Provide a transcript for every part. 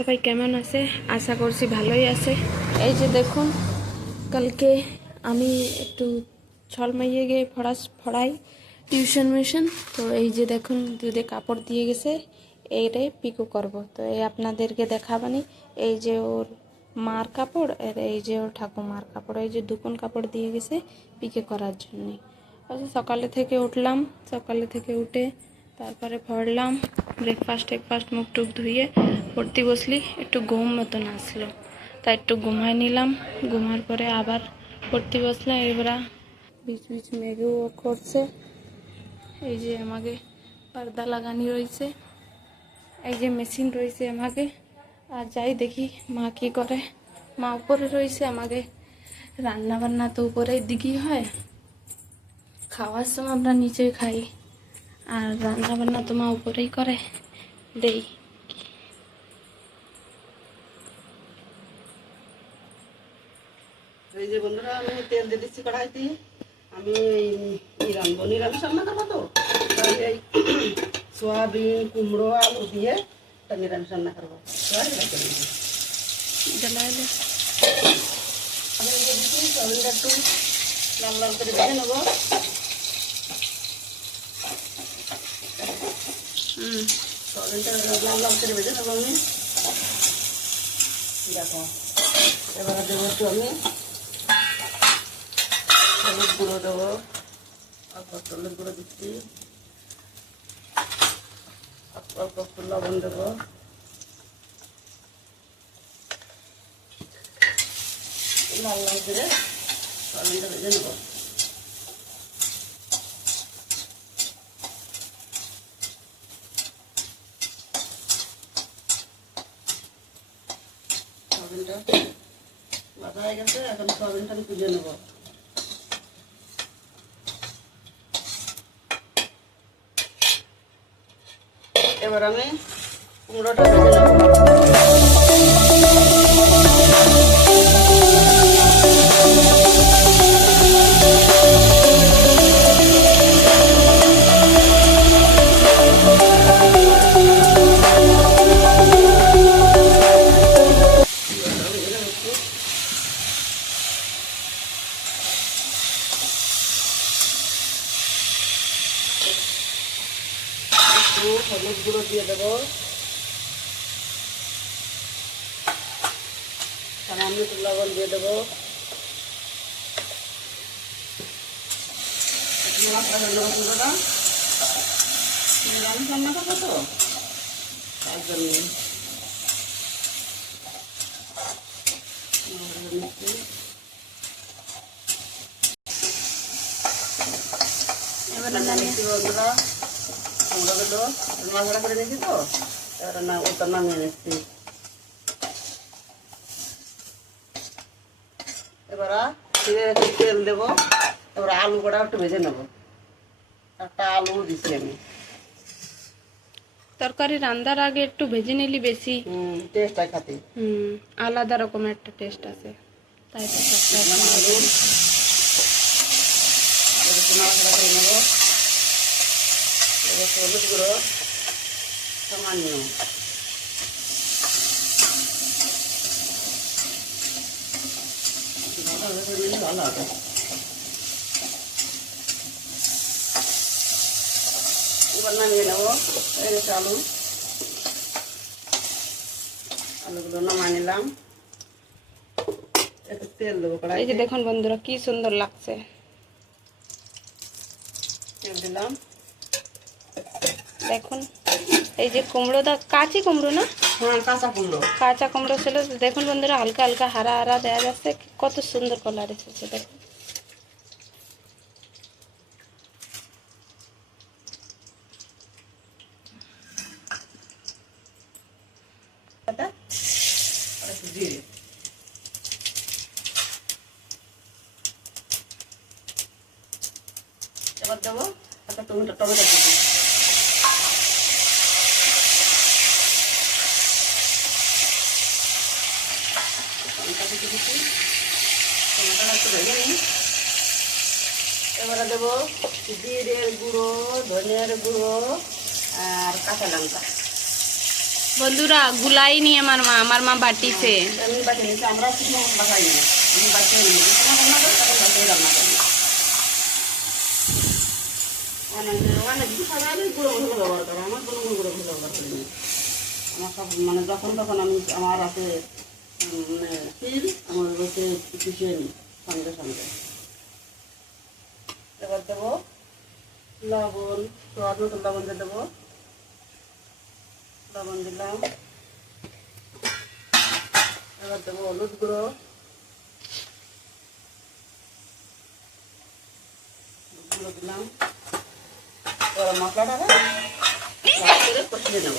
সবাই কেমন আছে? আশা করছি ভালোই আছে। এই যে দেখুন, কালকে আমি একটু ছল মাইয়ে গিয়ে পড়া ফড়াই টিউশন মিশন তো এই যে দেখুন, দুধে কাপড় দিয়ে গেছে। এইটাই পিকো করব। তো এই আপনাদেরকে দেখাবানি। এই যে ওর মার কাপড় আর এই যে ওর ঠাকুমার কাপড়। এই যে দুকোন কাপড় দিয়ে গেছে পিকে করার জন্যে। আচ্ছা সকালে থেকে উঠলাম। সকালে থেকে উঠে তারপরে পড়লাম ব্রেকফাস্ট টেকফাস্ট, মুখ টুক ধুয়ে পড়তে বসলি, একটু ঘুম মতন আসলো। তাই একটু ঘুমাই নিলাম, ঘুমার পরে আবার পড়তে বসলাম, এবার বিচ বিচ মেঘেও করছে। এই যে আমাকে পর্দা লাগানি রয়েছে, এই যে মেশিন রয়েছে আমাকে। আর যাই দেখি মা কি করে, মা উপরে রয়েছে, আমাকে রান্না বান্না তো উপরের দিকেই হয়। খাওয়ার সময় আমরা নিচে খাই। আর রান্না বান্না তো মা উপরেই করে দেই। এই যে বন্ধুরা আমি তেল দিয়ে দিচ্ছি কড়াইতে। আমি এই নিরামিষ রান্না করব তো? তাই এই সোয়াবিন কুমড়ো আলু দিয়ে তা নিরামিষ রান্না করব। জ্বালাইলে সোয়াবিনটা একটু লাল লাল করে ভেজে নেব। সোয়াবিনটা লাল লাল করে ভেজে নেব আমি। দেখো, এবারে দেবো একটু আমি। হলুদ গুঁড়ো দেবো অল্প একটু হলুদ গুঁড়ো দিচ্ছি। অল্প অল্প একটু লবণ দেবো। লাল লাল করে সোয়াবিনটা ভেজে নেব সোয়াবিনটা বাঁধা হয়ে গেছে এখন সোয়াবিনটা আমি তুলে নেব। এবার আমি কুমড়োটা ভেজে নেব। সামান্য একটু লবণ দিয়ে দেবো। মশলা নিরামিষ রান্না করব তো তার জন্য এবার বন্ধুরা কুমড়োগুলো মাছটা করে নিয়েছি তো? এবার না ওটা নামিয়ে নিচ্ছি। এবার ফিরে একটু তেল দেবো এবার আলু কটা একটু ভেজে নেব। একটা আলু দিচ্ছি আমি। তরকারি রান্নার আগে একটু ভেজে নিলি বেশি। টেস্ট হয় খাতে হুম আলাদা রকমের একটা টেস্ট আছে। তাই তো সবটা করে হলুদ গুঁড়ো সামান্য। এবার নামিয়ে নেব এই আলু আলুগুলো নামিয়ে নিলাম তেল দেবো এই যে দেখুন বন্ধুরা, কি সুন্দর লাগছে। দিলাম দেখুন, এই যে কুমড়োটা, কাঁচি কুমড়ো না? হ্যাঁ কাঁচা কুমড়ো। কাঁচা কুমড়ো ছিল। দেখুন বন্ধুরা, হালকা হালকা হারা হারা দেওয়া যাচ্ছে। কত সুন্দর কালার এসেছে, দেখুন পাতা আর একটু জিরে এবার দেবো একটা টমেটো টমেটো কুচি টমেটো কুচি দিচ্ছি টমেটোটা একটু ভেজে নিই এবারে দেবো জিরের গুঁড়ো ধনিয়ার গুঁড়ো আর কাঁচা লঙ্কা। বন্ধুরা গুলাই নি আমার মা আমার মা বাটিছে। এমনি বাটি নিয়েছি আমরা বাসাই না। আমি যখন রান্না করি তখন বাচ্চাই রান্না করি। আমি আমার কোনো গুঁড়ো ব্যবহার করি। আমার সব মানে যখন তখন আমি আমার মানে তিল আমার বসে পিছিয়ে নিই সঙ্গে সঙ্গে। এবার দেবো লবণ স্বাদ মতো লবণ দিয়ে দেবো। লবণ দিলাম। এবার দেবো হলুদ গুঁড়ো। গুঁড়ো দিলাম। এবার মশলাটা কষিয়ে নেব।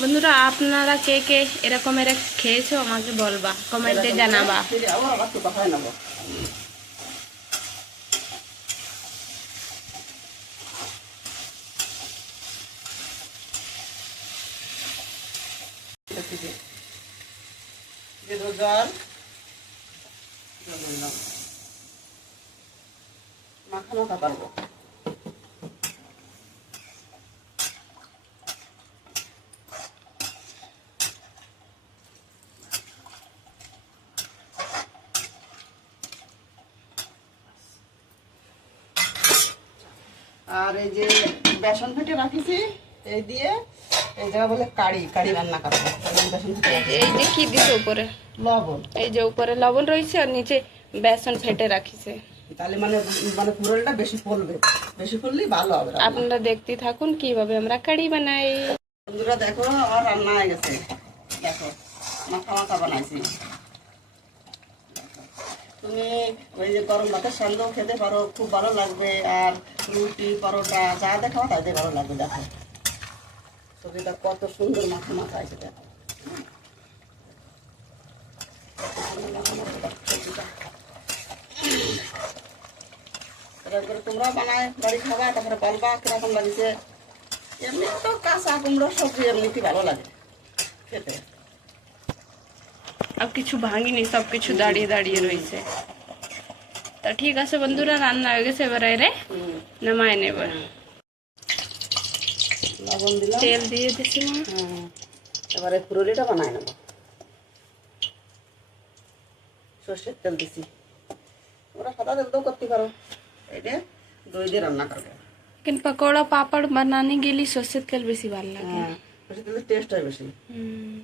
বন্ধুরা আপনারা কে কে এরকমের খেয়েছো আমাকে বলবা কমেন্টে জানাবা। মাখা মাখা পারব। আর এই যে বেসন ফেটে রাখিছি এই দিয়ে এই জায়গা বলে কারি কারি রান্না করব। এই যে বেসন ফেটে এই যে- এই যে কি দিছে উপরে? লবণ। এই যে উপরে লবণ রয়েছে আর নিচে বেসন ফেটে রাখিছে। তাহলে মানে মানে পুরোটা বেশি ফুলবে। বেশি ফুললেই ভালো হবে আপনারা দেখতে থাকুন কীভাবে আমরা কারি বানাই। বন্ধুরা দেখো আর রান্না হয়ে গেছে। দেখো মাথা মাথা বানাইছি। তুমি ওই যে গরম ভাতের সঙ্গেও খেতে পারো, খুব ভালো লাগবে। আর রুটি, পরোটা, যা দেখাও তাতে ভালো লাগবে, দেখো। সবজিটা কত সুন্দর মাথা মাথা আছে দেখো। করে তোমরাও বানায়, বাড়ি খাবা, তারপরে বলবা কীরকম লাগছে। এমনি তো কাঁচা কুমড়ো সবজি এমনিতে ভালো লাগে খেতে। আর কিছু ভাঙিনি সব কিছু দাঁড়িয়ে দাঁড়িয়ে রয়েছে তা ঠিক আছে বন্ধুরা রান্না হয়ে গেছে এবার আরে নামায় নেব তেল দিয়ে দিছি এবারে পুরোলিটা বানায় নেব সর্ষের তেল দিছি ওরা সাদা তেল তো করতে পারো এটা দই দিয়ে রান্না করবে কিন্তু পকোড়া পাপড় বানানে গেলে সর্ষের তেল বেশি ভালো লাগে সর্ষের তেল টেস্ট হয় বেশি হুম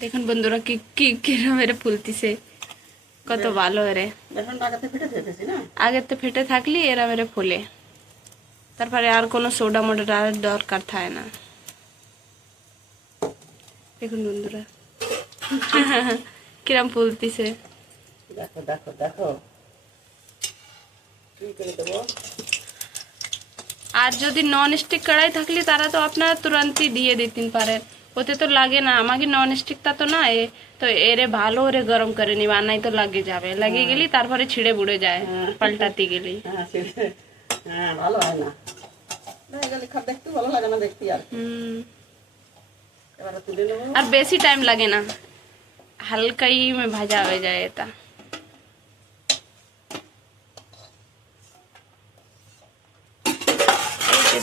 দেখুন বন্ধুরা কি কি কিরম এরে ফুলতিছে। কত ভালো এরে বেসনটা আগে তো ফেটে থাকলি এরা মেরে ফুলে। তারপরে আর কোনো সোডা মোডা দরকার থাকে না। দেখুন বন্ধুরা। কিরম ফুলতিছে। দেখো দেখো দেখো। কি করে দেবো? আর যদি নন স্টিক কড়াই থাকলে তারা তো আপনারা তুরন্তই দিয়ে দিতে পারেন। ওতে তো লাগে না আমাকে নন স্টিকটা তো না এ তো এরে ভালো করে গরম করে নিব আর নাই তো লাগে যাবে লাগে গেলি তারপরে ছিঁড়ে বুড়ে যায় পাল্টাতে গেলি হ্যাঁ ভালো হয় না দেখতে ভালো লাগে না দেখতে আর হুম আর বেশি টাইম লাগে না হালকাই মে ভাজা হয়ে যায় এটা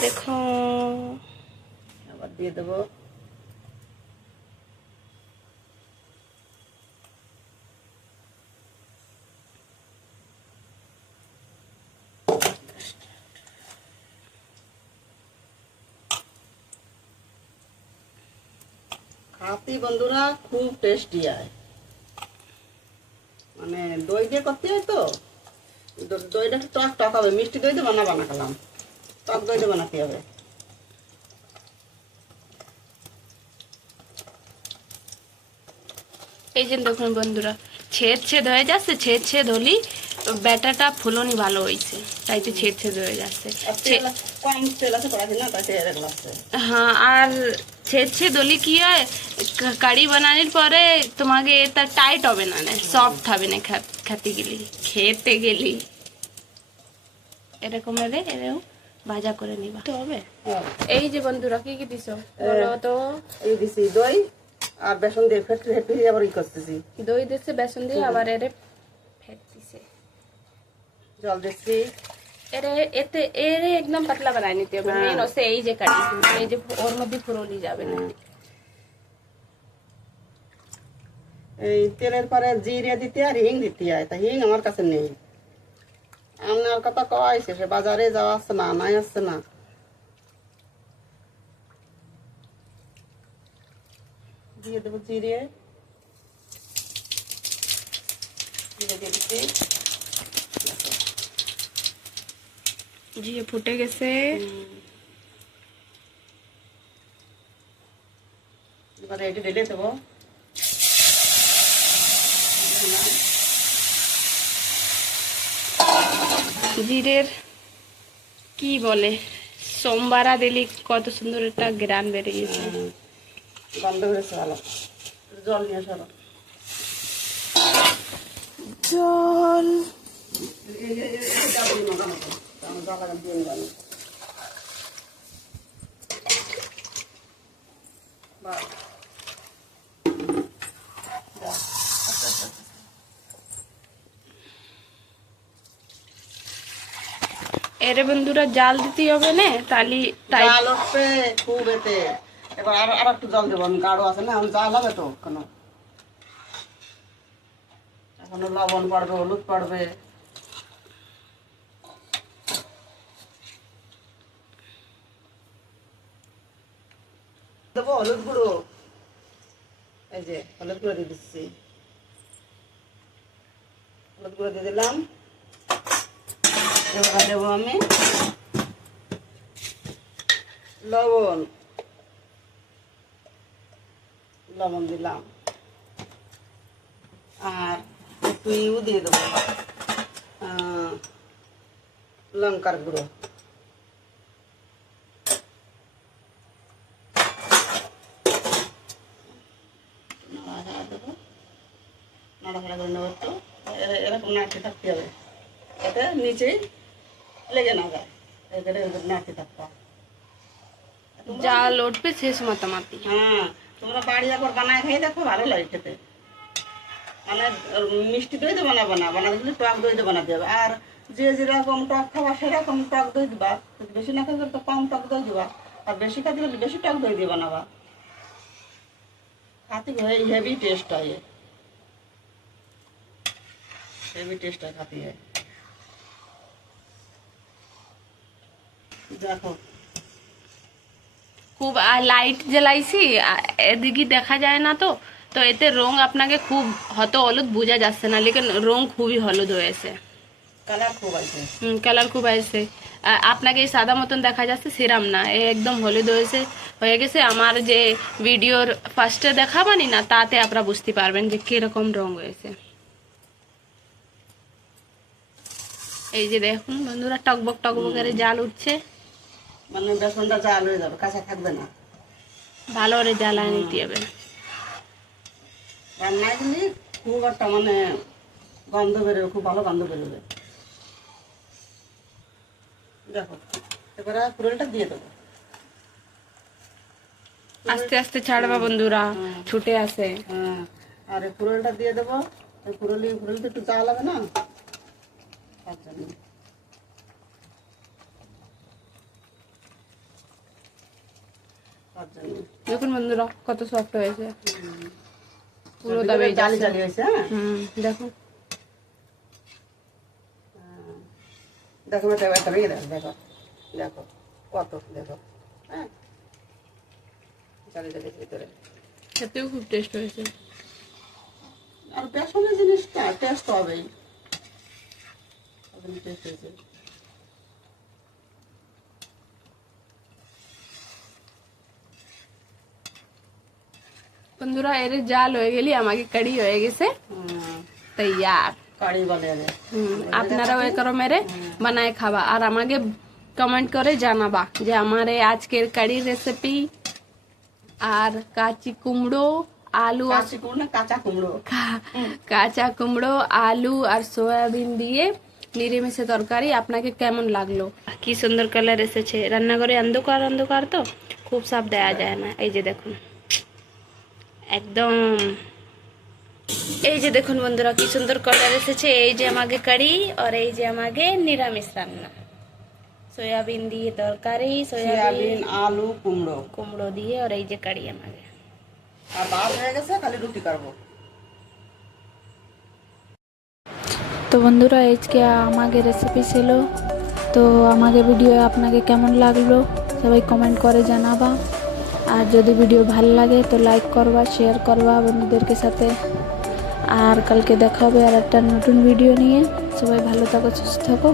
দেখো আবার দিয়ে দেবো খাতি বন্ধুরা খুব টেস্টি হয়। মানে দই দিয়ে করতে হয় তো। দইটা একটু টক টক হবে। মিষ্টি দই দিয়ে বানা বানা খেলাম। টক দই দিয়ে বানাতে হবে। এই যে দেখুন বন্ধুরা ছেদ ছেদ হয়ে যাচ্ছে ছেদ ছেদ হলি ব্যাটাটা ফুলনি ভালো হয়েছে তাই তো ছেদ ছেদ হয়ে যাচ্ছে। হ্যাঁ আর ছেদ ছেদ হলি কি হয় কারি বানানোর পরে তোমাকে এটা টাইট হবে না মানে সফট হবে না খেতে গেলি খেতে গেলি। এরকম এরকম ভাজা করে নিবা। তো হবে। এই যে বন্ধুরা কি কি দিছ? বলো তো। এই দিছি দই আর বেসন দিয়ে ফেট ফেট আবার ই করতেছি। দই দিচ্ছে বেসন দিয়ে আবার এরে ফেট দিছে। জল দিচ্ছি। এরে এতে এরে একদম পাতলা বানাই নিতে হবে। মেন হচ্ছে এই যে কাটি এই যে ওর মধ্যে ফুরলি যাবে না। এই তেলের পরে জিরে দিতে আর হিং দিতে হয়। তা হিং আমার কাছে নেই। আপনার কথা কয় সে বাজারে যাওয়া আসছে না নাই আসছে না। দিয়ে দেবো জিরে। জিরে দিয়ে দিচ্ছি। জি ফুটে গেছে। এবারে এটি ঢেলে দেবো। জিরের কি বলে? সোমবারা দিলি কত সুন্দর একটা গ্রান বেড়ে গেছে হুম, গন্ধ হয়েছে ভালো জল নিয়ে সরো। জল। এরে বন্ধুরা জাল দিতে হবে না? তালি তাই খুব এতে। এবার আর আর একটু জল দেবো গাঢ় আছে না জাল হবে তো এখনও লবণ পড়বে হলুদ পড়বে দেবো হলুদ গুঁড়ো। এই যে, হলুদ গুঁড়ো দিয়ে দিচ্ছি। হলুদ গুঁড়ো দিয়ে দিলাম। দেবো আমি লবণ। লবণ দিলাম। আর একটু ইউ দিয়ে দেবো। লঙ্কার গুঁড়ো। নাড়াচাড়া করে নেব একটু। এরকম নাড়তে থাকতে হবে। যাতে নিচেই লেগে না যায়। এখানে নাড়তে থাকতে হবে। জাল উঠবে শেষ মাতামাতি হ্যাঁ তোমরা বাড়ি একবার বানায় খাই দেখো, ভালো লাগে খেতে। মানে মিষ্টি দই তো বানাবো না বানাতে গেলে টক দই তো বানাতে হবে। আর যে যেরকম টক খাবা, সেরকম টক দই দিবা। বেশি না খাবে তো কম টক দই দিবা। আর বেশি খাতে গেলে বেশি টক দই দিয়ে বানাবা। খাতে হেভি টেস্ট হয় হেভি টেস্ট হয় খাতে দেখো। খুব লাইট জ্বালাইছি এদিকে দেখা যায় না তো তো এতে রং আপনাকে খুব হয়তো হলুদ বোঝা যাচ্ছে না লেকিন রং খুবই হলুদ হয়েছে। কালার খুব আছে। কালার খুব আপনাকে এই সাদা মতন দেখা যাচ্ছে সেরাম না এ একদম হলুদ হয়েছে হয়ে গেছে। আমার যে ভিডিওর ফার্স্টে দেখাবানি না তাতে আপনারা বুঝতে পারবেন যে কীরকম রং হয়েছে। এই যে দেখুন বন্ধুরা টকবক টকবকের জাল উঠছে। মানে বেসনটা জাল হয়ে যাবে কাঁচা থাকবে না। ভালো করে জ্বালায় নিতে হবে। রান্নায় দিলে খুব একটা মানে গন্ধ বেরোবে খুব ভালো গন্ধ বেরোবে। দেখো এবারে পুরোটা দিয়ে দেবো। আস্তে আস্তে ছাড়বা বন্ধুরা ছুটে আসে। হ্যাঁ আর এই পুরোলটা দিয়ে দেবো। এই পুরোলি পুরোলি তো একটু জাল হবে না? তার জন্য তার জন্য দেখুন বন্ধুরা কত সফট হয়েছে। পুরো দাবে জালি জালি হয়েছে হ্যাঁ? হুম দেখুন। দেখো দেখো দেখো কত দেখো হ্যাঁ? জালি জালি ভিতরে। খেতেও খুব টেস্ট হয়েছে। আর বেসনের জিনিসটা টেস্ট হবেই। টেস্ট হয়েছে। বন্ধুরা এর জাল হয়ে গেলি আমাকে কারি হয়ে গেছে হুম, তৈয়ার কারি বলে আপনারাও একরমের বানায় খাবা আর আমাকে কমেন্ট করে জানাবা যে আমার এই আজকের কারি রেসিপি আর কাচি কুমড়ো আলু আর কাঁচি কুমড়ো না কাঁচা কুমড়ো কাঁচা কুমড়ো আলু আর সয়াবিন দিয়ে নিরামিষে তরকারি আপনাকে কেমন লাগল কি সুন্দর কালার এসেছে রান্নাঘরে অন্ধকার অন্ধকার তো খুব সাপ দেওয়া যায় না এই যে দেখুন একদম। এই যে দেখুন বন্ধুরা কি সুন্দর কালার এসেছে। এই যে আমাকে কারি আর এই যে আমাকে নিরামিষ রান্না। সয়াবিন দিয়ে তরকারি সয়াবিন আলু কুমড়ো। কুমড়ো দিয়ে আর এই যে কারি আমাকে আর ভাত হয়ে গেছে খালি রুটি করব তো বন্ধুরা আজকে আমাকে রেসিপি ছিল। তো আমাকে ভিডিও আপনাকে কেমন লাগল সবাই কমেন্ট করে জানাবা। আর যদি ভিডিও ভালো লাগে তো লাইক করবা শেয়ার করবা বন্ধুদেরকে সাথে। আর কালকে দেখা হবে আর একটা নতুন ভিডিও নিয়ে। সবাই ভালো থাকো, সুস্থ থাকো।